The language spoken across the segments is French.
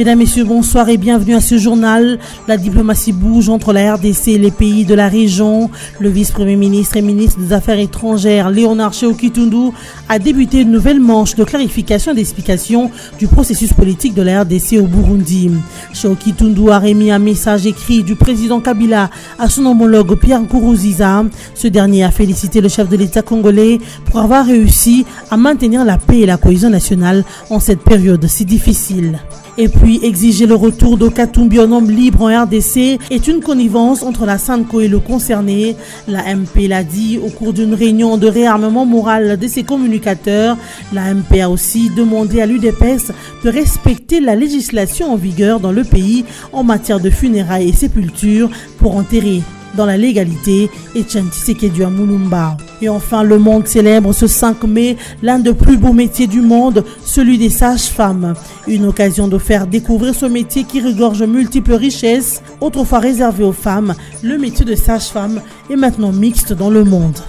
Mesdames, Messieurs, bonsoir et bienvenue à ce journal. La diplomatie bouge entre la RDC et les pays de la région. Le vice-premier ministre et ministre des Affaires étrangères, Léonard Tchéo-Kitundu, a débuté une nouvelle manche de clarification et d'explication du processus politique de la RDC au Burundi. Tchéo-Kitundu a remis un message écrit du président Kabila à son homologue Pierre Nkurunziza. Ce dernier a félicité le chef de l'État congolais pour avoir réussi à maintenir la paix et la cohésion nationale en cette période si difficile. Et puis, exiger le retour de Katumbi en homme libre en RDC est une connivence entre la SANCO et le concerné. La MP l'a dit au cours d'une réunion de réarmement moral de ses communicateurs. La MP a aussi demandé à l'UDPS de respecter la législation en vigueur dans le pays en matière de funérailles et sépultures pour enterrer dans la légalité Etienne Tshisekedi à Mulumba. Et enfin, le monde célèbre ce 5 mai l'un des plus beaux métiers du monde, celui des sages-femmes. Une occasion de faire découvrir ce métier qui regorge multiples richesses. Autrefois réservé aux femmes, le métier de sage-femme est maintenant mixte dans le monde.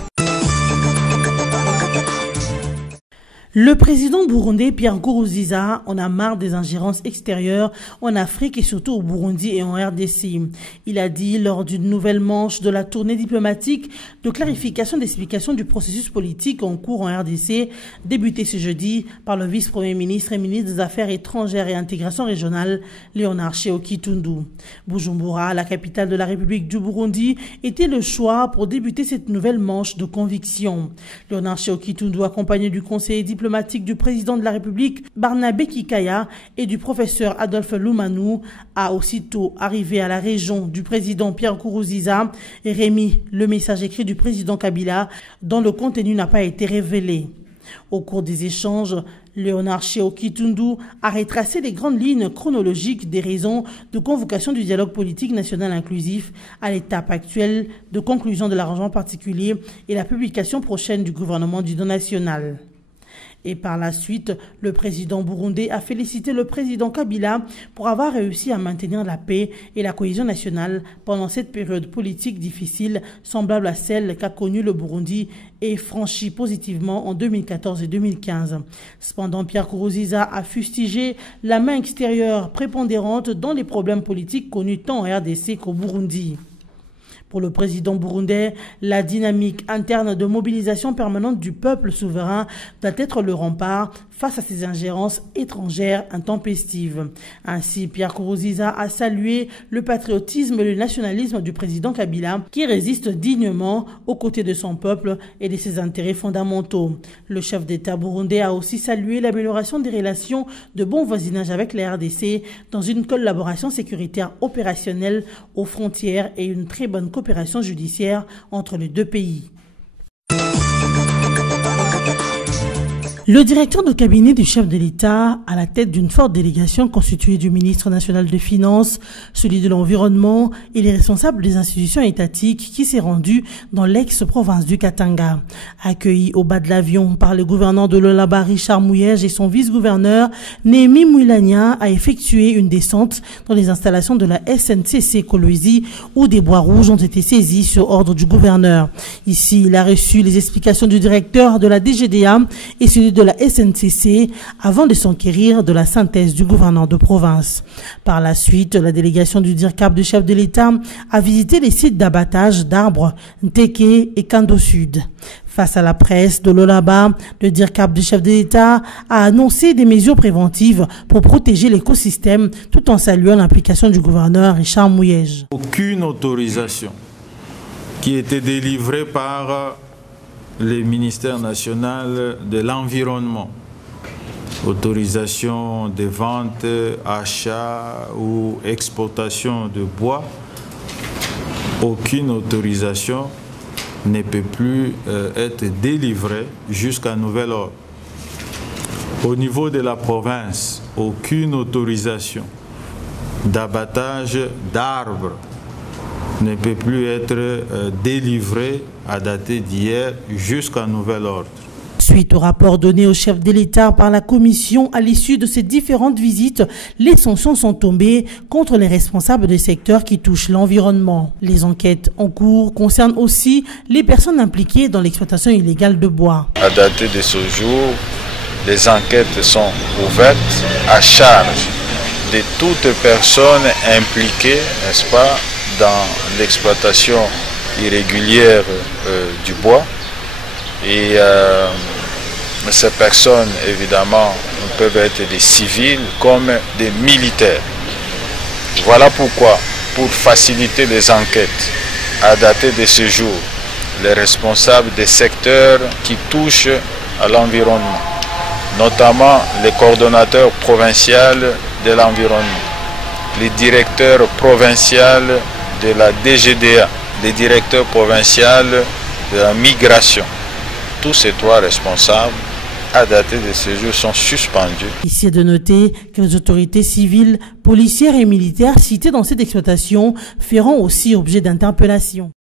Le président burundais Pierre Nkurunziza en a marre des ingérences extérieures en Afrique et surtout au Burundi et en RDC. Il a dit lors d'une nouvelle manche de la tournée diplomatique de clarification d'explication du processus politique en cours en RDC, débuté ce jeudi par le vice-premier ministre et ministre des Affaires étrangères et intégration régionale, Léonard Tchéo-Kitundu. Bujumbura, la capitale de la République du Burundi, était le choix pour débuter cette nouvelle manche de conviction. Léonard Tchéo-Kitundu, accompagné du conseiller diplomatique du président de la République Barnabé Kikaya et du professeur Adolphe Loumanou, a aussitôt arrivé à la région du président Pierre Nkurunziza et remis le message écrit du président Kabila dont le contenu n'a pas été révélé. Au cours des échanges, Léonard Tchéo-Kitundu a retracé les grandes lignes chronologiques des raisons de convocation du dialogue politique national inclusif à l'étape actuelle de conclusion de l'arrangement particulier et la publication prochaine du gouvernement d'union nationale. Et par la suite, le président burundais a félicité le président Kabila pour avoir réussi à maintenir la paix et la cohésion nationale pendant cette période politique difficile, semblable à celle qu'a connue le Burundi et franchie positivement en 2014 et 2015. Cependant, Pierre Nkurunziza a fustigé la main extérieure prépondérante dans les problèmes politiques connus tant en RDC qu'au Burundi. Pour le président burundais, la dynamique interne de mobilisation permanente du peuple souverain doit être le rempart face à ces ingérences étrangères intempestives. Ainsi, Pierre Nkurunziza a salué le patriotisme et le nationalisme du président Kabila qui résiste dignement aux côtés de son peuple et de ses intérêts fondamentaux. Le chef d'État burundais a aussi salué l'amélioration des relations de bon voisinage avec la RDC dans une collaboration sécuritaire opérationnelle aux frontières et une très bonne coopération judiciaire entre les deux pays. Le directeur de cabinet du chef de l'État, à la tête d'une forte délégation constituée du ministre national des Finances, celui de l'Environnement et les responsables des institutions étatiques qui s'est rendu dans l'ex-province du Katanga. Accueilli au bas de l'avion par le gouverneur de l'Olaba, Richard Mouyej, et son vice-gouverneur, Néhémie Mouilania, a effectué une descente dans les installations de la SNCC Kolwezi où des bois rouges ont été saisis sur ordre du gouverneur. Ici, il a reçu les explications du directeur de la DGDA et celui de la SNCC avant de s'enquérir de la synthèse du gouverneur de province. Par la suite, la délégation du DIRCAP du chef de l'État a visité les sites d'abattage d'arbres Nteke et Kando Sud. Face à la presse de l'Olaba, le DIRCAP du chef de l'État a annoncé des mesures préventives pour protéger l'écosystème tout en saluant l'implication du gouverneur Richard Mouyej. Aucune autorisation qui était délivrée par le ministère national de l'Environnement, autorisation de vente, achat ou exportation de bois, aucune autorisation ne peut plus être délivrée jusqu'à nouvel ordre. Au niveau de la province, aucune autorisation d'abattage d'arbres ne peut plus être délivrée à dater d'hier jusqu'à nouvel ordre. Suite au rapport donné au chef de l'État par la Commission à l'issue de ces différentes visites, les sanctions sont tombées contre les responsables des secteurs qui touchent l'environnement. Les enquêtes en cours concernent aussi les personnes impliquées dans l'exploitation illégale de bois. À dater de ce jour, les enquêtes sont ouvertes à charge de toute personne impliquée, n'est-ce pas, dans l'exploitation irrégulière du bois. Et ces personnes, évidemment, peuvent être des civils comme des militaires. Voilà pourquoi, pour faciliter les enquêtes, à dater de ce jour, les responsables des secteurs qui touchent à l'environnement, notamment les coordonnateurs provinciaux de l'environnement, les directeurs provinciaux de la DGDA, les directeurs provinciaux de la migration. Tous ces trois responsables, à dater de ce jour, sont suspendus. Ici est de noter que les autorités civiles, policières et militaires citées dans cette exploitation feront aussi objet d'interpellation.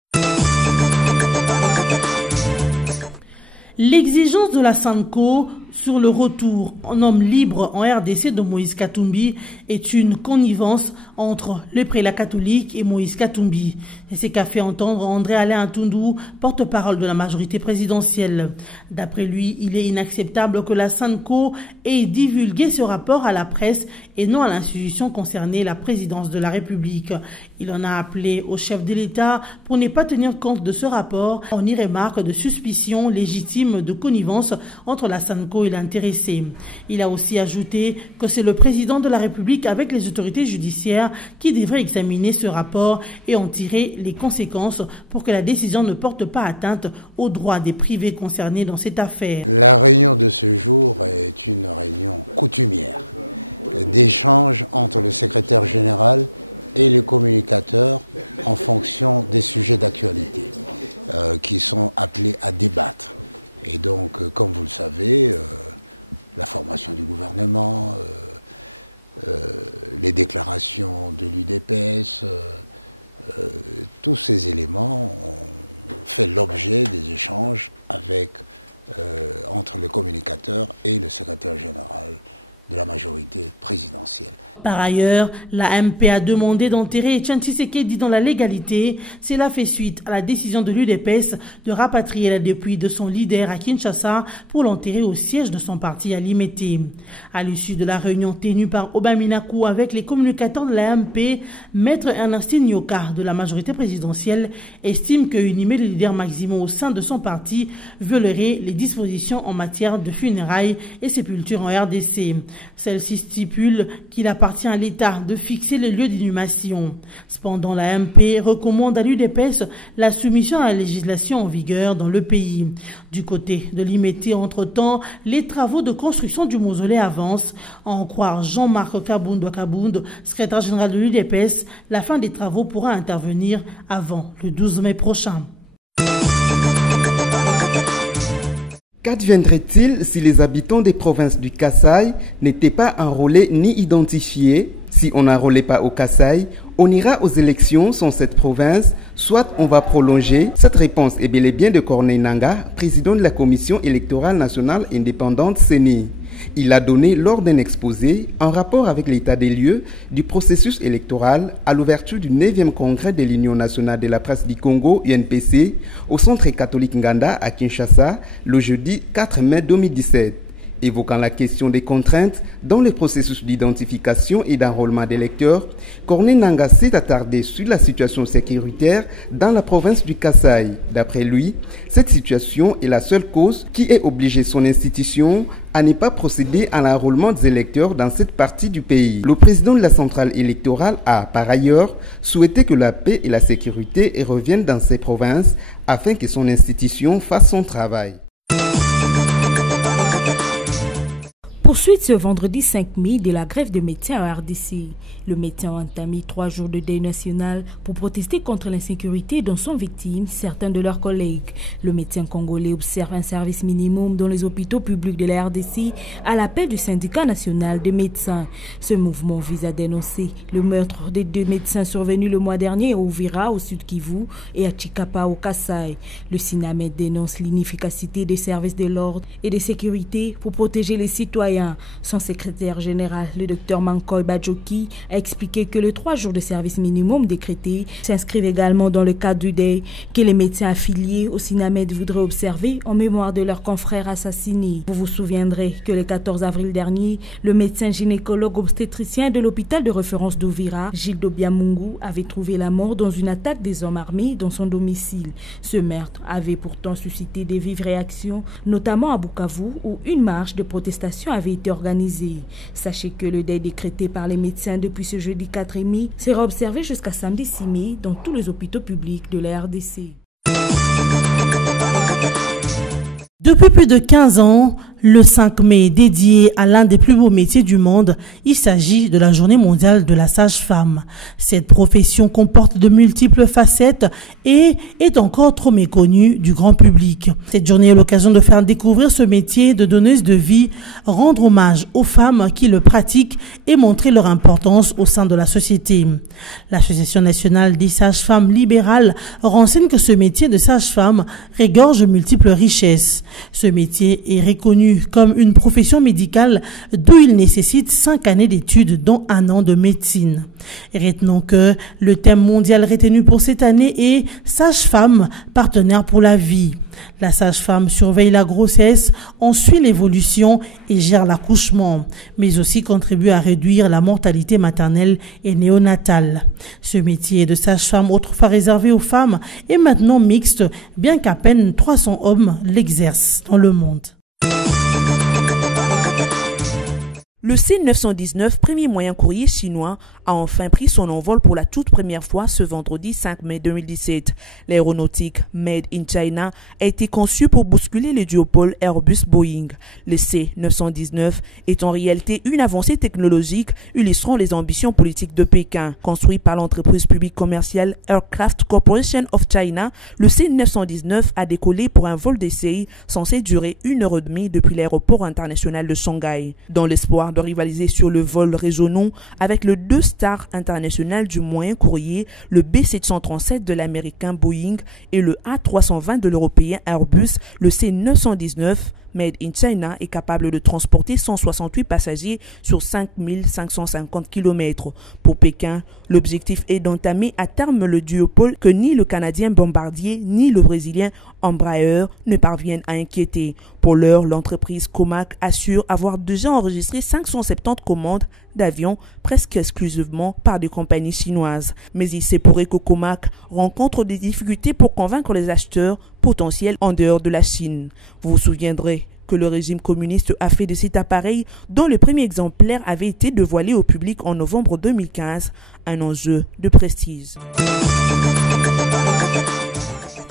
L'exigence de la SANCO sur le retour en homme libre en RDC de Moïse Katumbi est une connivence entre le prélat catholique et Moïse Katumbi. C'est ce qu'a fait entendre André Alain Atundou, porte-parole de la majorité présidentielle. D'après lui, il est inacceptable que la SANCO ait divulgué ce rapport à la presse et non à l'institution concernée, la présidence de la République. Il en a appelé au chef de l'État pour ne pas tenir compte de ce rapport. On y remarque de suspicions légitimes de connivence entre la SANCO et l'intéressé. Il a aussi ajouté que c'est le président de la République avec les autorités judiciaires qui devraient examiner ce rapport et en tirer les conséquences pour que la décision ne porte pas atteinte aux droits des privés concernés dans cette affaire. Par ailleurs, la MP a demandé d'enterrer Etienne Tshisekedi dans la légalité. Cela fait suite à la décision de l'UDPS de rapatrier la dépouille de son leader à Kinshasa pour l'enterrer au siège de son parti à Limete. À l'issue de la réunion tenue par Obaminaku avec les communicateurs de la MP, Maître Ernestine Nyoka de la majorité présidentielle estime que inhumer le leader Maximo au sein de son parti violerait les dispositions en matière de funérailles et sépulture en RDC. Celle-ci stipule qu'il appartient à l'État de fixer le lieu d'inhumation. Cependant, la MP recommande à l'UDPS la soumission à la législation en vigueur dans le pays. Du côté de Limete, entre-temps, les travaux de construction du mausolée avancent. À en croire Jean-Marc Kabound, secrétaire général de l'UDPS, la fin des travaux pourra intervenir avant le 12 mai prochain. Qu'adviendrait-il si les habitants des provinces du Kasaï n'étaient pas enrôlés ni identifiés? Si on n'enrôlait pas au Kasaï, on ira aux élections sans cette province, soit on va prolonger. Cette réponse est bel et bien de Corneille Nangaa, président de la Commission électorale nationale indépendante CENI. Il l'a donné lors d'un exposé en rapport avec l'état des lieux du processus électoral à l'ouverture du 9e congrès de l'Union nationale de la presse du Congo, UNPC, au centre catholique Nganda à Kinshasa, le jeudi 4 mai 2017. Évoquant la question des contraintes dans le processus d'identification et d'enrôlement des électeurs, Corneille Nangaa s'est attardé sur la situation sécuritaire dans la province du Kasaï. D'après lui, cette situation est la seule cause qui ait obligé son institution à ne pas procéder à l'enrôlement des électeurs dans cette partie du pays. Le président de la centrale électorale a, par ailleurs, souhaité que la paix et la sécurité reviennent dans ces provinces afin que son institution fasse son travail. Poursuite ce vendredi 5 mai de la grève des médecins en RDC. Le médecin a entamé 3 jours de deuil national pour protester contre l'insécurité dont sont victimes certains de leurs collègues. Le médecin congolais observe un service minimum dans les hôpitaux publics de la RDC à l'appel du syndicat national des médecins. Ce mouvement vise à dénoncer le meurtre des 2 médecins survenus le mois dernier à Uvira au Sud Kivu et à Chikapa au Kasaï. Le SINAMED dénonce l'inefficacité des services de l'ordre et de sécurité pour protéger les citoyens Européen. Son secrétaire général, le Dr Mankoy Badjoki, a expliqué que les 3 jours de service minimum décrétés s'inscrivent également dans le cadre du deuil que les médecins affiliés au SINAMED voudraient observer en mémoire de leurs confrères assassinés. Vous vous souviendrez que le 14 avril dernier, le médecin gynécologue obstétricien de l'hôpital de référence d'Ovira, Gilles Dobiamungu, avait trouvé la mort dans une attaque des hommes armés dans son domicile. Ce meurtre avait pourtant suscité des vives réactions, notamment à Bukavu où une marche de protestation avait été organisée. Sachez que le deuil décrété par les médecins depuis ce jeudi 4 mai sera observé jusqu'à samedi 6 mai dans tous les hôpitaux publics de la RDC. Depuis plus de 15 ans, le 5 mai est dédié à l'un des plus beaux métiers du monde. Il s'agit de la Journée mondiale de la sage-femme. Cette profession comporte de multiples facettes et est encore trop méconnue du grand public. Cette journée est l'occasion de faire découvrir ce métier de donneuse de vie, rendre hommage aux femmes qui le pratiquent et montrer leur importance au sein de la société. L'Association nationale des sages-femmes libérales renseigne que ce métier de sage-femme regorge multiples richesses. Ce métier est reconnu comme une profession médicale d'où il nécessite 5 années d'études dont 1 an de médecine. Retenons que le thème mondial retenu pour cette année est « Sage-femme, partenaire pour la vie ». La sage-femme surveille la grossesse, en suit l'évolution et gère l'accouchement, mais aussi contribue à réduire la mortalité maternelle et néonatale. Ce métier de sage-femme, autrefois réservé aux femmes, est maintenant mixte, bien qu'à peine 300 hommes l'exercent dans le monde. Le C919, premier moyen courrier chinois, a enfin pris son envol pour la toute première fois ce vendredi 5 mai 2017. L'aéronautique Made in China a été conçue pour bousculer le duopole Airbus-Boeing. Le C919 est en réalité une avancée technologique illustrant les ambitions politiques de Pékin. Construit par l'entreprise publique commerciale Aircraft Corporation of China, le C919 a décollé pour un vol d'essai censé durer 1h30 depuis l'aéroport international de Shanghai. Dans l'espoir de rivaliser sur le vol régionaux avec le 2-star international du moyen courrier, le B737 de l'américain Boeing et le A320 de l'européen Airbus, le C919 Made in China est capable de transporter 168 passagers sur 5550 km. Pour Pékin, l'objectif est d'entamer à terme le duopole que ni le Canadien Bombardier ni le Brésilien Embraer ne parviennent à inquiéter. Pour l'heure, l'entreprise Comac assure avoir déjà enregistré 570 commandes d'avions presque exclusivement par des compagnies chinoises. Mais il se pourrait que Comac rencontre des difficultés pour convaincre les acheteurs potentiels en dehors de la Chine. Vous vous souviendrez que le régime communiste a fait de cet appareil, dont le premier exemplaire avait été dévoilé au public en novembre 2015, un enjeu de prestige.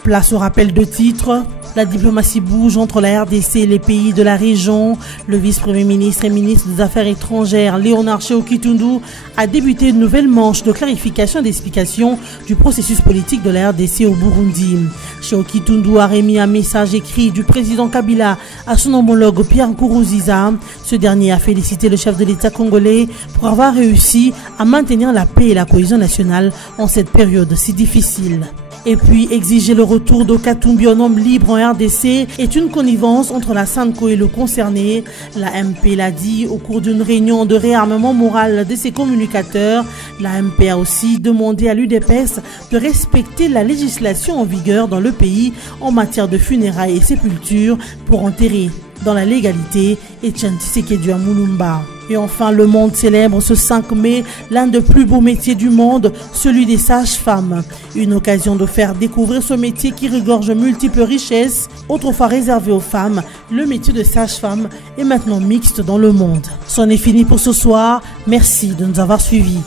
Place au rappel de titres. La diplomatie bouge entre la RDC et les pays de la région. Le vice-premier ministre et ministre des Affaires étrangères, Léonard Tchéo-Kitundu, a débuté une nouvelle manche de clarification et d'explication du processus politique de la RDC au Burundi. Tchéo-Kitundu a remis un message écrit du président Kabila à son homologue Pierre Nkurunziza. Ce dernier a félicité le chef de l'État congolais pour avoir réussi à maintenir la paix et la cohésion nationale en cette période si difficile. Et puis, exiger le retour d'Okatumbi en homme libre en RDC est une connivence entre la SANCO et le concerné. La MP l'a dit au cours d'une réunion de réarmement moral de ses communicateurs. La MP a aussi demandé à l'UDPS de respecter la législation en vigueur dans le pays en matière de funérailles et sépultures pour enterrer dans la légalité Etienne Tshisekedi Mulumba. Et enfin, le monde célèbre ce 5 mai l'un des plus beaux métiers du monde, celui des sages-femmes. Une occasion de faire découvrir ce métier qui regorge multiples richesses. Autrefois réservé aux femmes, le métier de sage-femme est maintenant mixte dans le monde. C'en est fini pour ce soir. Merci de nous avoir suivis.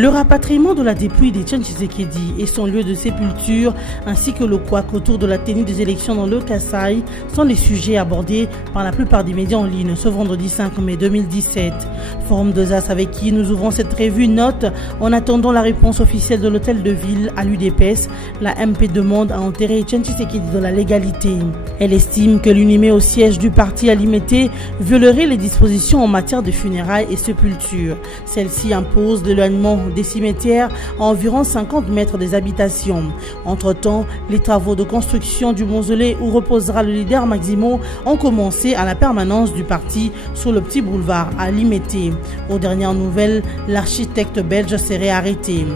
Le rapatriement de la dépouille d'Etienne Tshisekedi et son lieu de sépulture, ainsi que le couac autour de la tenue des élections dans le Kasaï, sont les sujets abordés par la plupart des médias en ligne ce vendredi 5 mai 2017. Forum des As avec qui nous ouvrons cette revue note: en attendant la réponse officielle de l'hôtel de ville à l'UDPS, la MP demande à enterrer Etienne Tshisekedi dans la légalité. Elle estime que l'inhumé au siège du parti à Limete violerait les dispositions en matière de funérailles et sépulture. Celle-ci impose l'éloignement des cimetières à environ 50 mètres des habitations. Entre-temps, les travaux de construction du mausolée où reposera le leader Maximo ont commencé à la permanence du parti sur le petit boulevard à Limete. Aux dernières nouvelles, l'architecte belge serait arrêté.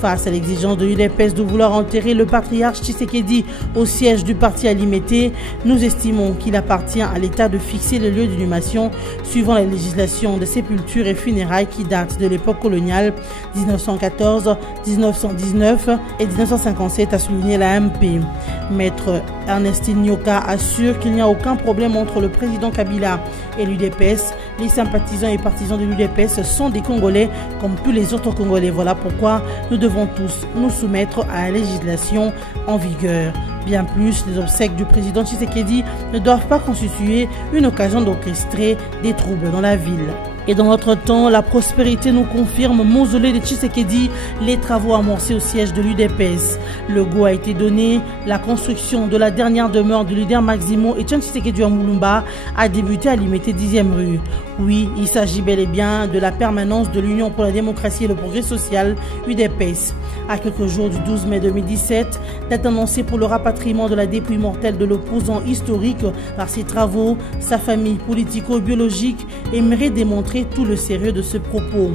Face à l'exigence de l'UDPS de vouloir enterrer le patriarche Tshisekedi au siège du parti à Limete, nous estimons qu'il appartient à l'État de fixer le lieu d'inhumation suivant la législation de sépulture et funérailles qui date de l'époque coloniale 1914, 1919 et 1957, a souligné la MP. Maître Ernestine Nyoka assure qu'il n'y a aucun problème entre le président Kabila et l'UDPS. Les sympathisants et partisans de l'UDPS sont des Congolais comme tous les autres Congolais. Voilà pourquoi nous devons tous nous soumettre à la législation en vigueur. Bien plus, les obsèques du président Tshisekedi ne doivent pas constituer une occasion d'orchestrer des troubles dans la ville. Et dans notre temps, la prospérité nous confirme mausolée de Tshisekedi, les travaux amorcés au siège de l'UDPS. Le go a été donné, la construction de la dernière demeure du leader Maximo Etienne Tshisekedi en Mulumba a débuté à Limete 10e rue. Oui, il s'agit bel et bien de la permanence de l'Union pour la démocratie et le progrès social, UDPS. À quelques jours du 12 mai 2017, date annoncée pour le rapatriement de la dépouille mortelle de l'opposant historique. Par ses travaux, sa famille politico-biologique aimerait démontrer tout le sérieux de ce propos.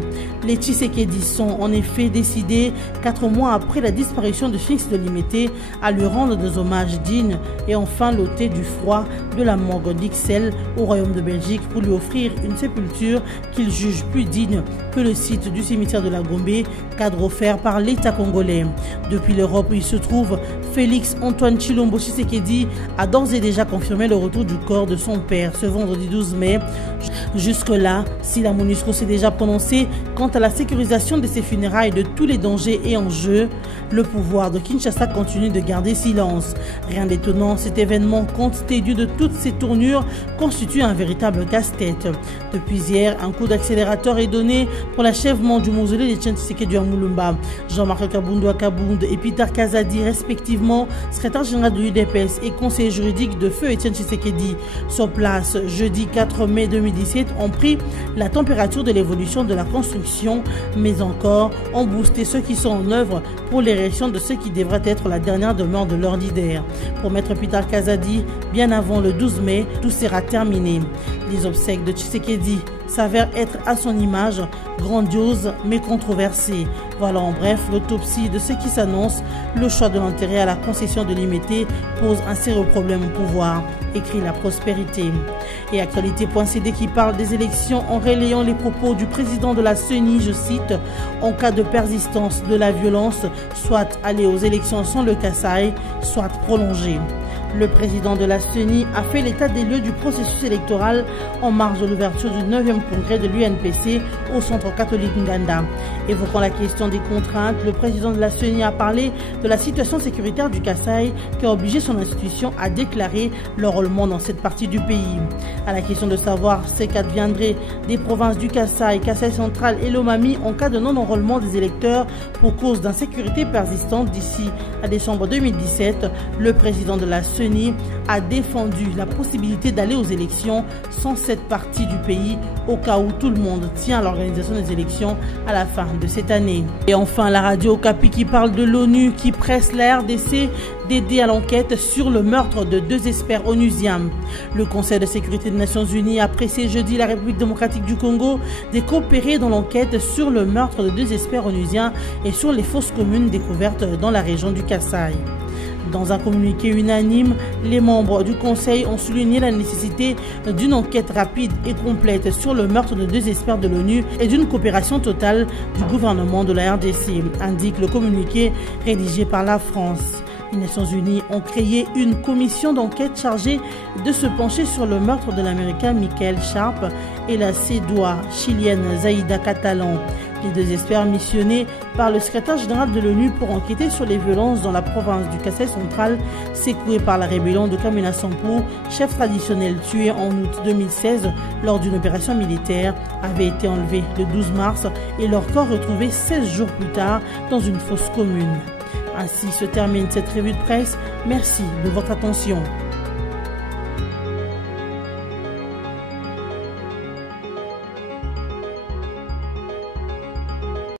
Les Tshisekedi sont en effet décidés, 4 mois après la disparition de Fix de Limete, à lui rendre des hommages dignes et enfin l'ôter du froid de la morgue d'Ixelles au Royaume de Belgique pour lui offrir une sépulture qu'ils jugent plus digne que le site du cimetière de la Gombe, cadre offert par l'État congolais. Depuis l'Europe où il se trouve, Félix Antoine Tshilombo Tshisekedi a d'ores et déjà confirmé le retour du corps de son père ce vendredi 12 mai. Jusque-là, si la MONUSCO s'est déjà prononcée quant à la sécurisation de ses funérailles et de tous les dangers et enjeux, le pouvoir de Kinshasa continue de garder silence. Rien d'étonnant, cet événement, compte tenu de toutes ces tournures, constitue un véritable casse-tête. Depuis hier, un coup d'accélérateur est donné pour l'achèvement du mausolée d'Etienne Tshisekedi à Mulumba. Jean-Marc Kabundu Akabound et Peter Kazadi, respectivement, secrétaire général de l'UDPS et conseiller juridique de feu Etienne Tshisekedi, sur place jeudi 4 mai 2017, ont pris la température de l'évolution de la construction, mais encore ont boosté ceux qui sont en œuvre pour l'érection de ce qui devrait être la dernière demeure de leur leader. Pour maître Peter Kazadi, bien avant le 12 mai, tout sera terminé. Les obsèques de Tshisekedi s'avèrent être à son image, grandiose mais controversée. Voilà en bref l'autopsie de ce qui s'annonce. Le choix de l'enterrer à la concession de Limete pose un sérieux problème au pouvoir, écrit La Prospérité. Et Actualité.cd qui parle des élections en relayant les propos du président de la CENI, je cite: en cas de persistance de la violence, soit aller aux élections sans le Kasaï, soit prolonger. Le président de la CENI a fait l'état des lieux du processus électoral en marge de l'ouverture du 9e congrès de l'UNPC au centre catholique Nganda. Évoquant la question des contraintes, le président de la CENI a parlé de la situation sécuritaire du Kasaï qui a obligé son institution à déclarer l'enrôlement dans cette partie du pays. À la question de savoir ce qu'adviendrait des provinces du Kasaï, Kasaï central et Lomami en cas de non-enrôlement des électeurs pour cause d'insécurité persistante d'ici à décembre 2017, le président de la CENI a défendu la possibilité d'aller aux élections sans cette partie du pays au cas où tout le monde tient à l'organisation des élections à la fin de cette année. Et enfin, la radio Okapi qui parle de l'ONU qui presse la RDC d'aider à l'enquête sur le meurtre de 2 experts onusiens. Le Conseil de sécurité des Nations Unies a pressé jeudi la République démocratique du Congo de coopérer dans l'enquête sur le meurtre de 2 experts onusiens et sur les fosses communes découvertes dans la région du Kasaï. Dans un communiqué unanime, les membres du Conseil ont souligné la nécessité d'une enquête rapide et complète sur le meurtre de 2 experts de l'ONU et d'une coopération totale du gouvernement de la RDC, indique le communiqué rédigé par la France. Les Nations Unies ont créé une commission d'enquête chargée de se pencher sur le meurtre de l'Américain Michael Sharp et la Sédois chilienne Zaida Catalan. Les deux experts missionnés par le secrétaire général de l'ONU pour enquêter sur les violences dans la province du Kasaï central secouée par la rébellion de Kamina Sampo, chef traditionnel tué en août 2016 lors d'une opération militaire, avaient été enlevés le 12 mars et leur corps retrouvé 16 jours plus tard dans une fosse commune. Ainsi se termine cette revue de presse. Merci de votre attention.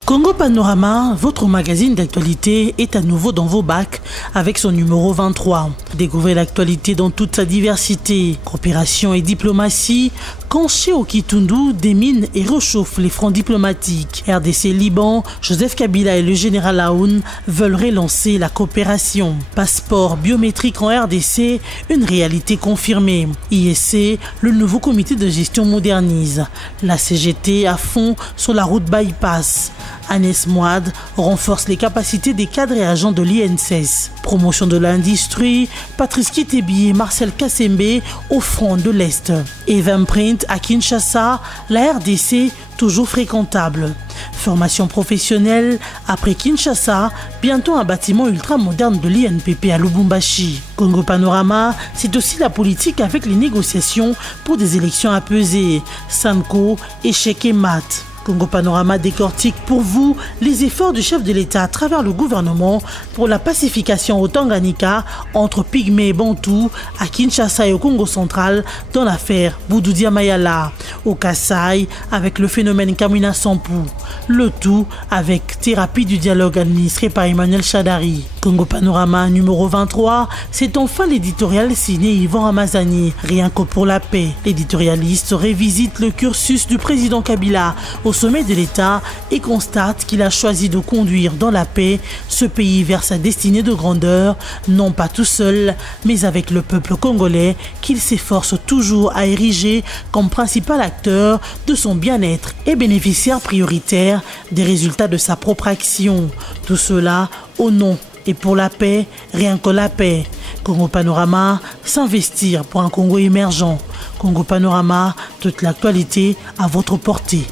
Congo Panorama, votre magazine d'actualité, est à nouveau dans vos bacs avec son numéro 23. Découvrez l'actualité dans toute sa diversité. Coopération et diplomatie, quand Cheo Kitundu démine et réchauffe les fronts diplomatiques. RDC Liban, Joseph Kabila et le général Aoun veulent relancer la coopération. Passeport biométrique en RDC, une réalité confirmée. ISC, le nouveau comité de gestion modernise. La CGT à fond sur la route bypass. Agnès Moad renforce les capacités des cadres et agents de l'INSS. Promotion de l'industrie, Patrice Kitebi et Marcel Kassembe au front de l'Est. Eventprint à Kinshasa, la RDC toujours fréquentable. Formation professionnelle, après Kinshasa, bientôt un bâtiment ultra-moderne de l'INPP à Lubumbashi. Congo Panorama, c'est aussi la politique avec les négociations pour des élections apaisées. Sanko, échec et mat. Congo Panorama décortique pour vous les efforts du chef de l'État à travers le gouvernement pour la pacification au Tanganyika entre Pygmées et Bantous, à Kinshasa et au Congo central dans l'affaire Boudoudia Mayala, au Kasaï avec le phénomène Kamina Sampou, le tout avec thérapie du dialogue administré par Emmanuel Chadari. Congo Panorama numéro 23, c'est enfin l'éditorial signé Yvan Ramazani, rien que pour la paix. L'éditorialiste révisite le cursus du président Kabila au sommet de l'État et constate qu'il a choisi de conduire dans la paix ce pays vers sa destinée de grandeur, non pas tout seul, mais avec le peuple congolais qu'il s'efforce toujours à ériger comme principal acteur de son bien-être et bénéficiaire prioritaire des résultats de sa propre action. Tout cela au nom et pour la paix, rien que la paix. Congo Panorama, s'investir pour un Congo émergent. Congo Panorama, toute l'actualité à votre portée.